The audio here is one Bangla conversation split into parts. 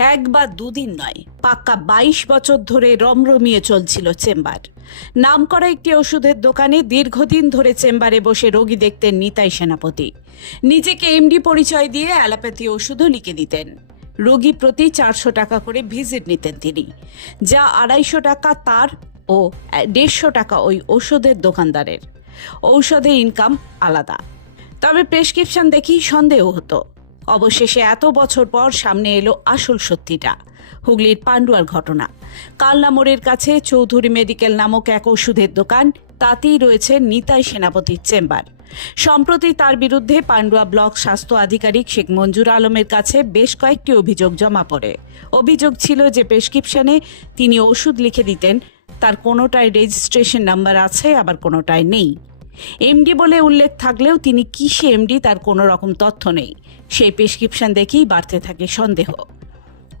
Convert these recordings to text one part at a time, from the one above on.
এক বা দুদিন নয়, পাক্কা বাইশ বছর ধরে রমরমিয়ে চলছিল চেম্বার। নাম করা একটি ওষুধের দোকানে দীর্ঘদিন ধরে চেম্বারে বসে রোগী দেখতেন নিতাই সেনাপতি। নিজেকে এমডি পরিচয় দিয়ে অ্যালোপ্যাথি ওষুধও লিখে দিতেন। রোগী প্রতি চারশো টাকা করে ভিজিট নিতেন তিনি, যা আড়াইশো টাকা তার ও দেড়শো টাকা ওই ওষুধের দোকানদারের। ঔষধে ইনকাম আলাদা। তবে প্রেসক্রিপশন দেখেই সন্দেহ হতো। অবশেষে এত বছর পর সামনে এলো আসল সত্যিটা, হুগলির পান্ডুয়ার ঘটনা। কালনা মোড়ের কাছে চৌধুরী মেডিকেল নামক এক ওষুধের দোকান, তাতেই রয়েছে নিতাই সেনাপতির চেম্বার। সম্প্রতি তার বিরুদ্ধে পান্ডুয়া ব্লক স্বাস্থ্য আধিকারিক শেখ মঞ্জুর আলমের কাছে বেশ কয়েকটি অভিযোগ জমা পড়ে। অভিযোগ ছিল যে প্রেসক্রিপশনে তিনি ওষুধ লিখে দিতেন, তার কোনোটায় রেজিস্ট্রেশন নাম্বার আছে, আবার কোনোটায় নেই। এমডি বলে উল্লেখ থাকলেও তিনি কিসে এমডি তার কোনো রকম তথ্য নেই। সেই প্রেসক্রিপশন দেখেই বাড়তে থাকে সন্দেহ।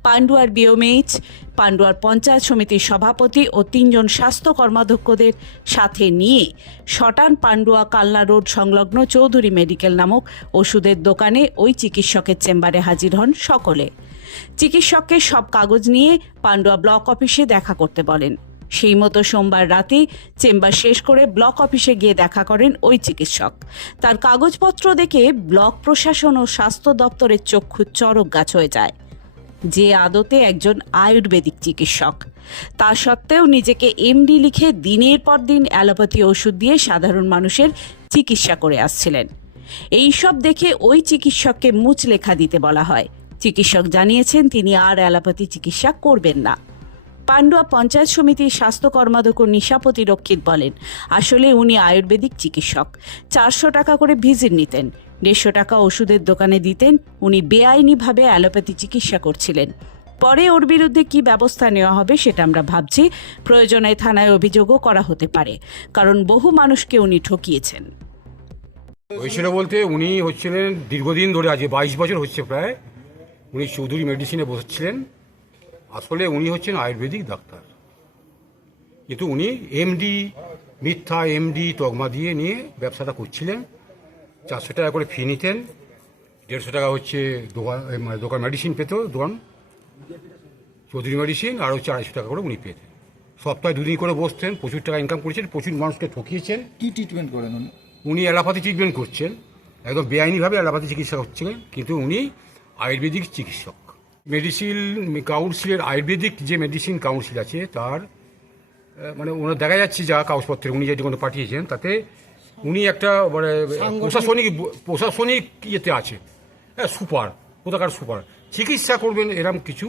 পান্ডুয়ার বিওমেইচ পান্ডুয়ার পঞ্চায়েত সমিতির সভাপতি ও তিনজন স্বাস্থ্য কর্মাধ্যক্ষদের সাথে নিয়ে শটান পান্ডুয়া কালনা রোড সংলগ্ন চৌধুরী মেডিকেল নামক ওষুধের দোকানে ওই চিকিৎসকের চেম্বারে হাজির হন সকলে। চিকিৎসককে সব কাগজ নিয়ে পান্ডুয়া ব্লক অফিসে দেখা করতে বলেন। সেই মতো সোমবার রাতে চেম্বার শেষ করে ব্লক অফিসে গিয়ে দেখা করেন ওই চিকিৎসক। তার কাগজপত্র দেখে ব্লক প্রশাসন ও স্বাস্থ্য দপ্তরের চক্ষু চরক গাছ হয়ে যায়। যে আদতে একজন আয়ুর্বেদিক চিকিৎসক। তা সত্ত্বেও নিজেকে এমডি লিখে দিনের পর দিন অ্যালোপ্যাথি ওষুধ দিয়ে সাধারণ মানুষের চিকিৎসা করে আসছিলেন। এইসব দেখে ওই চিকিৎসককে মুচ লেখা দিতে বলা হয়। চিকিৎসক জানিয়েছেন, তিনি আর অ্যালোপ্যাথি চিকিৎসা করবেন না। পান্ডুয়া পঞ্চায়েত সমিতির স্বাস্থ্য কর্মাধ্যক্ষ নিশাপতি রক্ষিত বলেন, আসলে উনি আয়ুর্বেদিক চিকিৎসক। চারশো টাকা করে ভিজিট নিতেন। দেড়শো টাকা ওষুধের দোকানে দিতেন। উনি বেআইনিভাবে অ্যালোপ্যাথি চিকিৎসা করছিলেন। পরে ওর বিরুদ্ধে কি ব্যবস্থা নেওয়া হবে সেটা আমরা ভাবছি। প্রয়োজনে থানায় অভিযোগও করা হতে পারে, কারণ বহু মানুষকে উনি ঠকিয়েছেন। হয়েছিল বলতে উনি হচ্ছিলেন দীর্ঘদিন ধরে আজ বাইশ বছর হচ্ছে প্রায়। উনি চৌধুরী মেডিসিনে বসেছিলেন। আসলে উনি হচ্ছেন আয়ুর্বেদিক ডাক্তার। কিন্তু উনি এমডি মিথ্যা এমডি তকমা দিয়ে নিয়ে ব্যবসাটা করছিলেন। চারশো টাকা করে ফি নিতেন। দেড়শো টাকা হচ্ছে দোকান মানে দোকান মেডিসিন পেত দোকান। চৌধুরী মেডিসিন আর হচ্ছে আড়াইশো টাকা করে উনি পেতেন। সপ্তাহে দুদিন করে বসতেন প্রচুর টাকা ইনকাম করেছেন প্রচুর মানুষকে ঠকিয়েছেন। কি ট্রিটমেন্ট করেন উনি? উনি অ্যালোপ্যাথি ট্রিটমেন্ট করছেন। একদম বেআইনিভাবে অ্যালোপ্যাথি চিকিৎসা করছিলেন। কিন্তু উনি আয়ুর্বেদিক চিকিৎসক। মেডিসিন কাউন্সিলের আয়ুর্বেদিক যে মেডিসিন কাউন্সিল আছে তার মানে ওনার দেখা যাচ্ছে যা কাগজপত্রে উনি যেটুকু পাঠিয়েছেন তাতে উনি একটা মানে প্রশাসনিক প্রশাসনিক ইয়েতে আছে। হ্যাঁ সুপার কোথাকার সুপার। চিকিৎসা করবেন এরম কিছু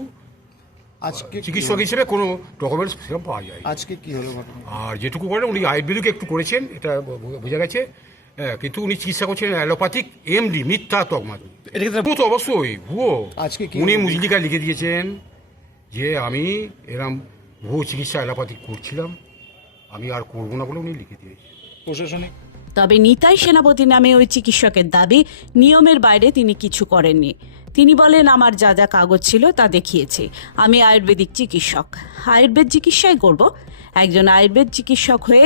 আজকে চিকিৎসক হিসেবে কোনো ডকুমেন্টস সেরকম পাওয়া যায় আজকে কি হলো আর যেটুকু করেন উনি আয়ুর্বেদিক একটু করেছেন এটা বোঝা গেছে। হ্যাঁ, কিন্তু উনি চিকিৎসা করছেন অ্যালোপ্যাথিক এমডি মিথ্যা তকমা ভুয়ো তো অবশ্যই ভুয়ো আজকে উনি? মুজলিকা লিখে দিয়েছেন যে আমি এরম ভুয়ো চিকিৎসা অ্যালোপ্যাথিক করছিলাম আমি আর করব না বলে উনি লিখে দিয়েছেন প্রশাসনিক তবে নিতাই সেনাপতি নামে ওই চিকিৎসকের দাবি নিয়মের বাইরে তিনি কিছু করেননি। তিনি বলেন আমার যা যা কাগজ ছিল তা দেখিয়েছে। আমি আয়ুর্বেদিক চিকিৎসক। আয়ুর্বেদ চিকিৎসাই করব। একজন আয়ুর্বেদ চিকিৎসক হয়ে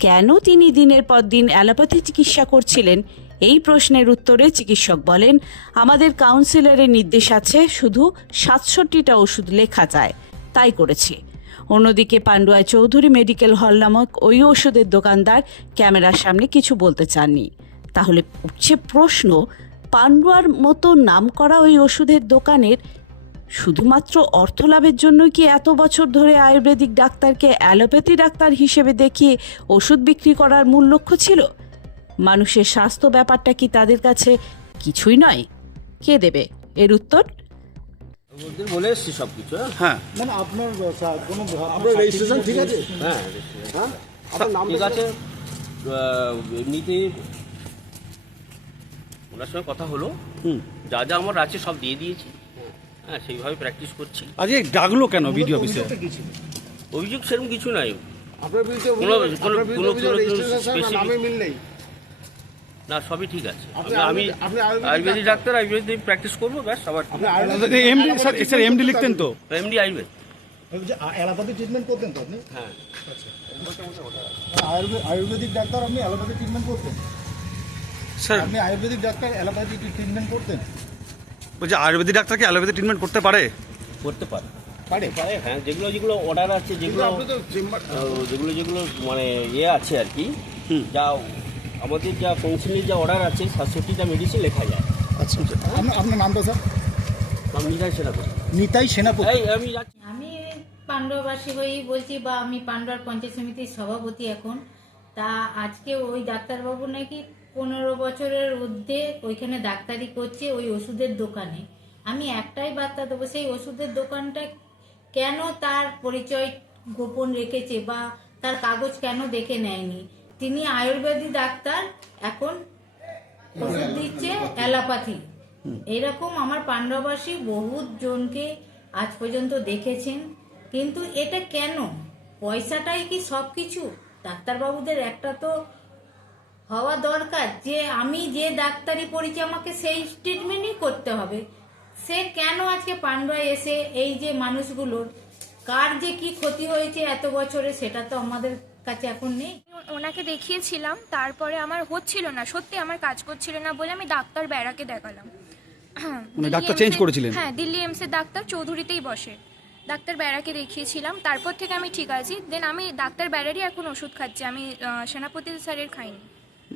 কেন তিনি দিনের পর দিন অ্যালোপ্যাথি চিকিৎসা করছিলেন? এই প্রশ্নের উত্তরে চিকিৎসক বলেন, আমাদের কাউন্সিলরের নির্দেশ আছে, শুধু সাতষট্টিটা ওষুধ লেখা যায়। তাই করেছি। অন্যদিকে পান্ডুয়ায় চৌধুরী মেডিকেল হল নামক ওই ওষুধের দোকানদার ক্যামেরার সামনে কিছু বলতে চাননি। তাহলে উঠছে প্রশ্ন, পান্ডুয়ার মতো নামকরা ওই ওষুধের দোকানের শুধুমাত্র অর্থ লাভের জন্য কি এত বছর ধরে আয়ুর্বেদিক ডাক্তারকে অ্যালোপ্যাথি ডাক্তার হিসেবে দেখিয়ে ওষুধ বিক্রি করার মূল লক্ষ্য ছিল? মানুষের স্বাস্থ্য ব্যাপারটা কি তাদের কাছে কিছুই নয়? কে দেবে? এর উত্তর? বলে এসছি সব কিছু হ্যাঁ। মানে আপনার কোনো আপনার রেজিস্ট্রেশন ঠিক আছে? হ্যাঁ হ্যাঁ। আপনার নাম ঠিক আছে। এমনিতে ওনার সঙ্গে কথা হলো। যা যা আমার আছে সব দিয়ে দিয়েছি। হ্যাঁ সেইভাবে প্র্যাকটিস করছি। আজকে ডাকলো কেন ভিডিও অফিসে অভিযোগ সেরকম কিছু নাই। আপনার বিরুদ্ধে কোনো কোনো আপনার বিরুদ্ধে কোনো কোনো রেজিস্ট্রেশন সাহেব specific- নামে মিল নেই। না সবই ঠিক আছে। আপনি আমি- আপনি আয়ুর্বেদিক আয়ুর্বেদিক ডাক্তার আয়ুর্বেদিক প্র্যাকটিস করব ব্যাস সবার আপনি আয়ুর্বেদিক- এমডি স্যার এমডি লিখতেন তো? এমডি আয়ুর্বেদ। অ্যালোপ্যাথি ট্রিটমেন্ট করতেন তো আপনি? হ্যাঁ। আয়ুর্বেদ আয়ুর্বেদিক ডাক্তার আপনি অ্যালোপ্যাথি ট্রিটমেন্ট করতেন? স্যার আপনি আয়ুর্বেদিক ডাক্তার অ্যালোপ্যাথি ট্রিটমেন্ট করতেন? বলছি আয়ুর্বেদিক ডাক্তারকে অ্যালোপ্যাথি ট্রিটমেন্ট করতে পারে? করতে পারে। পারে পারে হ্যাঁ যেগুলো যেগুলো অর্ডার আছে যেগুলো যেগুলো যেগুলো মানে ইয়ে আছে আর কি যা আমাদের যা কাউন্সিলের যা অর্ডার আছে সাতষট্টিটা মেডিসিন লেখা যায়। আচ্ছা আপনার আপনার নামটা স্যার? আমি নিরাজ সেনাপতি। নিতাই সেনাপতি। আমি আমি পাণ্ডববাসী হয়েই বলছি বা আমি পাণ্ডব পঞ্চায়েত সমিতির সভাপতি এখন। তা আজকে ওই ডাক্তারবাবু নাকি পনেরো বছরের ঊর্ধ্বে ওইখানে ডাক্তারি করছে ওই ওষুধের দোকানে। আমি একটাই বার্তা দেবো, সেই ওষুধের দোকানটা কেন তার পরিচয় গোপন রেখেছে বা তার কাগজ কেন দেখে নেয়নি? তিনি আয়ুর্বেদিক ডাক্তার, এখন ওষুধ দিচ্ছে অ্যালোপ্যাথি। এরকম আমার পাণ্ডবাসী বহু জনকে আজ পর্যন্ত দেখেছেন। কিন্তু এটা কেন? পয়সাটাই কি সব কিছু ডাক্তারবাবুদের একটা তো হওয়া দরকার যে আমি যে ডাক্তারি পড়েছি আমাকে সেই ট্রিটমেন্টই করতে হবে। সে কেন আজকে পান্ডুয়ায় এসে এই যে মানুষগুলোর কার যে কি ক্ষতি হয়েছে এত বছরে সেটা তো আমাদের কাছে এখন নেই। ওনাকে দেখিয়েছিলাম তারপরে আমার হচ্ছিল না সত্যি আমার কাজ করছিল না বলে আমি ডাক্তার বেড়াকে দেখালাম। মানে ডাক্তার এমসে করেছিলেন? হ্যাঁ দিল্লি এমস এর ডাক্তার চৌধুরীতেই বসে। ডাক্তার বেড়াকে দেখিয়েছিলাম তারপর থেকে আমি ঠিক আছি। দেন আমি ডাক্তার বেড়ারই এখন ওষুধ খাচ্ছি আমি আহ, সেনাপতি স্যারের খাইনি।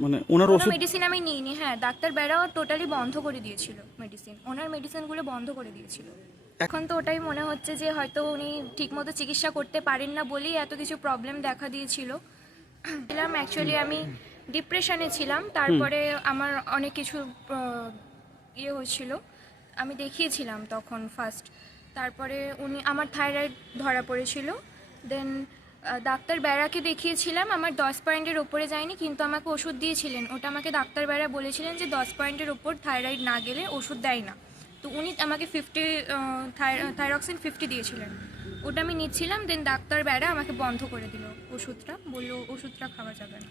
মানে ওনার কোনো ওষুধ মেডিসিন আমি নিইনি হ্যাঁ ডাক্তার বেড়াও টোটালি বন্ধ করে দিয়েছিল মেডিসিন ওনার মেডিসিনগুলো বন্ধ করে দিয়েছিল। এখন তো ওটাই মনে হচ্ছে যে হয়তো উনি ঠিকমতো চিকিৎসা করতে পারেন না বলেই এত কিছু প্রবলেম দেখা দিয়েছিল। ছিলাম অ্যাকচুয়ালি আমি ডিপ্রেশনে ছিলাম। তারপরে আমার অনেক কিছু ইয়ে হচ্ছিল আমি দেখিয়েছিলাম তখন ফার্স্ট তারপরে উনি আমার থাইরয়েড ধরা পড়েছিল। দেন ডাক্তার বেড়াকে দেখিয়েছিলাম। আমার দশ পয়েন্টের ওপরে যায়নি কিন্তু আমাকে ওষুধ দিয়েছিলেন। ওটা আমাকে ডাক্তার বেড়া বলেছিলেন যে দশ পয়েন্টের ওপর থাইরয়েড না গেলে ওষুধ দেয় না। তো উনি আমাকে ফিফটি থাইরক্সিন ফিফটি দিয়েছিলেন। ওটা আমি নিচ্ছিলাম দেন ডাক্তার বেড়া আমাকে বন্ধ করে দিল ওষুধটা। বলল ওষুধটা খাওয়া যাবে না।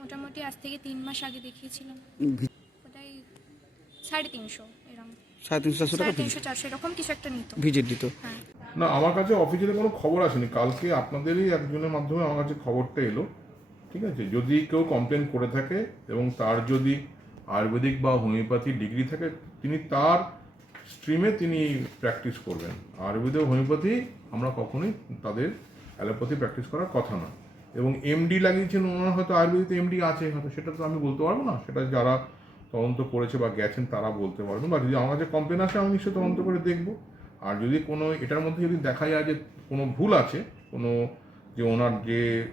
মোটামুটি আজ থেকে তিন মাস আগে দেখিয়েছিলাম। ওটাই সাড়ে তিনশো এরকম। সাড়ে তিনশো চারশো টাকা সাড়ে তিনশো চারশো এরকম কিছু একটা নিত। ভিজিট দিত। হ্যাঁ। না, আমার কাছে অফিসিয়ালি কোনো খবর আসেনি। কালকে আপনাদেরই একজনের মাধ্যমে আমার কাছে খবরটা এলো, ঠিক আছে? যদি কেউ কমপ্লেন করে থাকে এবং তার যদি আয়ুর্বেদিক বা হোমিওপ্যাথি ডিগ্রি থাকে, তিনি তার স্ট্রিমে তিনি প্র্যাকটিস করবেন। আয়ুর্বেদ হোমিওপ্যাথি আমরা কখনোই তাদের অ্যালোপ্যাথি প্র্যাকটিস করার কথা না এবং এমডি লাগিয়েছেন, ওনার হয়তো আয়ুর্বেদিক এমডি আছে, হয়তো সেটা তো আমি বলতে পারব না। সেটা যারা তদন্ত করেছে বা গেছেন, তারা বলতে পারবেন। বা যদি আমার কাছে কমপ্লেন আসে, আমি নিশ্চয়ই তদন্ত করে দেখব। আর যদি কোনো, এটার মধ্যে যদি দেখা যায় যে কোনো ভুল আছে, কোনো যে ওনার যে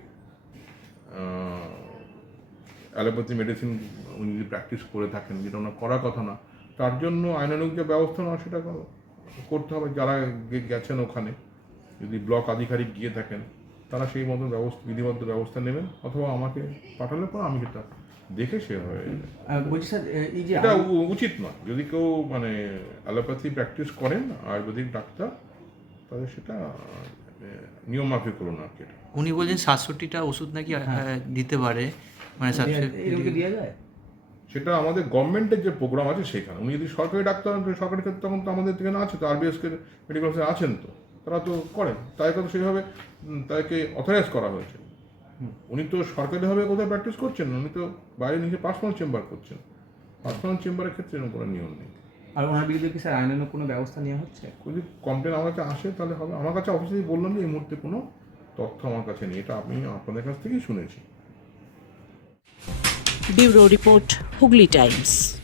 অ্যালোপ্যাথি মেডিসিন উনি যদি প্র্যাকটিস করে থাকেন, যেটা ওনার করার কথা না, তার জন্য আইনানুগ যে ব্যবস্থা নেওয়া, সেটা কর- করতে হবে। যারা গেছেন ওখানে, যদি ব্লক আধিকারিক গিয়ে থাকেন, তারা সেই মতো ব্যবস্থা, বিধিবদ্ধ ব্যবস্থা নেবেন, অথবা আমাকে পাঠালে পর আমি সেটা দেখে সে হয়ে। বলছি স্যার এই যে এটা উচিত নয়। যদি কেউ মানে অ্যালোপ্যাথি প্র্যাকটিস করেন আয়ুর্বেদিক ডাক্তার তাহলে সেটা নিয়ম মাফিক করুন আর কি এটা। উনি বলছেন সাতষট্টিটা ওষুধ নাকি আহ, দিতে পারে। মানে সেটা আমাদের গভর্নমেন্টের যে প্রোগ্রাম আছে সেখানে উনি যদি সরকারি ডাক্তার হন, সরকারি ক্ষেত্রে তখন তো আমাদের থেকে আছে তো আরবিএসকে মেডিকেল অফিসে আছেন তো। তারা তো করেন। তাই তো সেইভাবে তাকে অথরাইজ করা হয়েছে। উনি তো সরকারিভাবে কোথাও প্র্যাকটিস করছেন না? উনি তো বাইরে নিজে পার্সোনাল চেম্বার করছেন। পার্সোনাল চেম্বারের ক্ষেত্রে এরকম কোনো নিয়ম নেই। আর ওনার বিরুদ্ধে কি স্যার আইনানুগ কোনো ব্যবস্থা নেওয়া হচ্ছে? যদি কমপ্লেন আমার কাছে আসে তাহলে হবে। আমার কাছে অফিসে বললাম যে এই মুহূর্তে কোনো তথ্য আমার কাছে নেই। এটা আমি আপনাদের কাছ থেকেই শুনেছি। Bureau report Hooghly times.